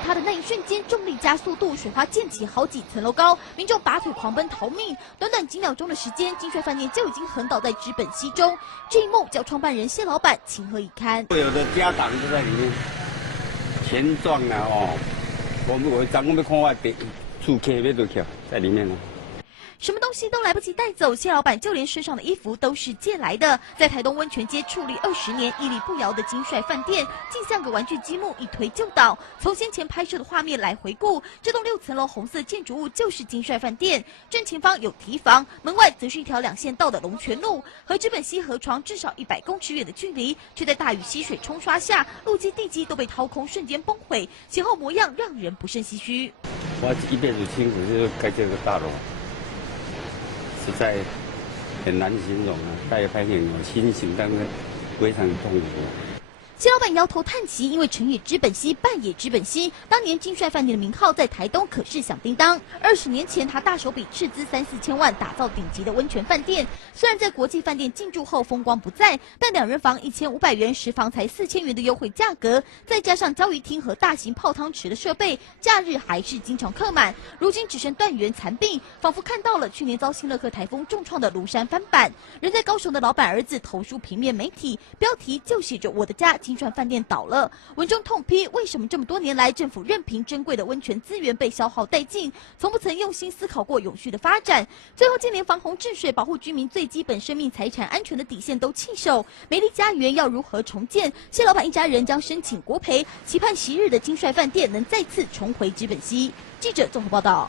塌的那一瞬间，重力加速度，水花溅起好几层楼高，民众拔腿狂奔逃命。短短几秒钟的时间，金帅饭店就已经横倒在纸本溪中。这一幕叫创办人谢老板情何以堪？所有的家当都在里面，钱庄啊我张工要看我的住客要多少在里面呢。什么东西都来不及带走，谢老板就连身上的衣服都是借来的。在台东温泉街矗立20年、屹立不摇的金帅饭店，竟像个玩具积木，一推就倒。从先前拍摄的画面来回顾，这栋6层楼红色建筑物就是金帅饭店。正前方有堤防，门外则是一条2线道的龙泉路，和纸本溪河床至少100公尺远的距离，却在大雨溪水冲刷下，路基地基都被掏空，瞬间崩毁，前后模样让人不胜唏嘘。我一辈子辛苦就是盖这个大楼。实在很难形容啊！大家拍电影，心情当然非常痛苦。谢老板摇头叹息，因为成也资本溪，败也资本溪。当年金帅饭店的名号在台东可是响叮当。20年前，他大手笔斥资3、4千万打造顶级的温泉饭店。虽然在国际饭店进驻后风光不再，但2人房1500元，10房才4000元的优惠价格，再加上交谊厅和大型泡汤池的设备，假日还是经常客满。如今只剩断垣残壁，仿佛看到了去年遭新乐克台风重创的庐山翻版。人在高雄的老板儿子投书平面媒体，标题就写着“我的家”。金川饭店倒了，文中痛批为什么这么多年来政府任凭珍贵的温泉资源被消耗殆尽，从不曾用心思考过永续的发展。最后竟连防洪治水、保护居民最基本生命财产安全的底线都弃守，美丽家园要如何重建？谢老板一家人将申请国赔，期盼昔日的金帅饭店能再次重回资本溪。记者综合报道。